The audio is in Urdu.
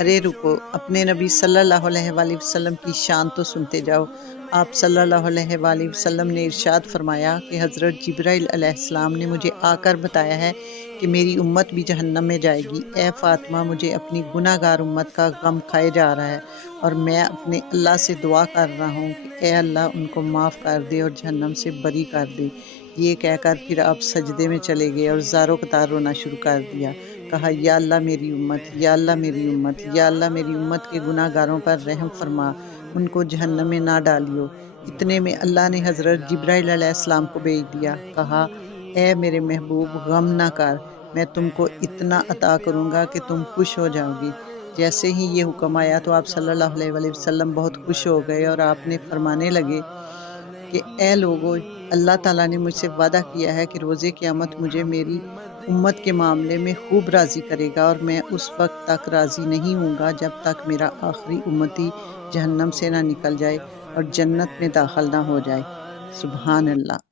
ارے رکو، اپنے نبی صلی اللہ علیہ وآلہ وسلم کی شان تو سنتے جاؤ۔ آپ صلی اللہ علیہ وآلہ وسلم نے ارشاد فرمایا کہ حضرت جبرائیل علیہ السلام نے مجھے آ کر بتایا ہے کہ میری امت بھی جہنم میں جائے گی۔ اے فاطمہ، مجھے اپنی گناہ گار امت کا غم کھائے جا رہا ہے اور میں اپنے اللہ سے دعا کر رہا ہوں کہ اے اللہ ان کو معاف کر دے اور جہنم سے بری کر دے۔ یہ کہہ کر پھر آپ سجدے میں چلے گئے اور زاروں قطار رونا شروع کر دیا۔ کہا، یا اللہ میری امت، یا اللہ میری امت، یا اللہ میری امت کے گناہ گاروں پر رحم فرما، ان کو جہنم میں نہ ڈالیو۔ اتنے میں اللہ نے حضرت جبرائیل علیہ السلام کو بھیج دیا۔ کہا، اے میرے محبوب، غم نہ کر، میں تم کو اتنا عطا کروں گا کہ تم خوش ہو جاؤ گی۔ جیسے ہی یہ حکم آیا تو آپ صلی اللہ علیہ وآلہ وسلم بہت خوش ہو گئے اور آپ نے فرمانے لگے کہ اے لوگو، اللہ تعالیٰ نے مجھ سے وعدہ کیا ہے کہ روز قیامت مجھے میری امت کے معاملے میں خوب راضی کرے گا، اور میں اس وقت تک راضی نہیں ہوں گا جب تک میرا آخری امتی جہنم سے نہ نکل جائے اور جنت میں داخل نہ ہو جائے۔ سبحان اللہ۔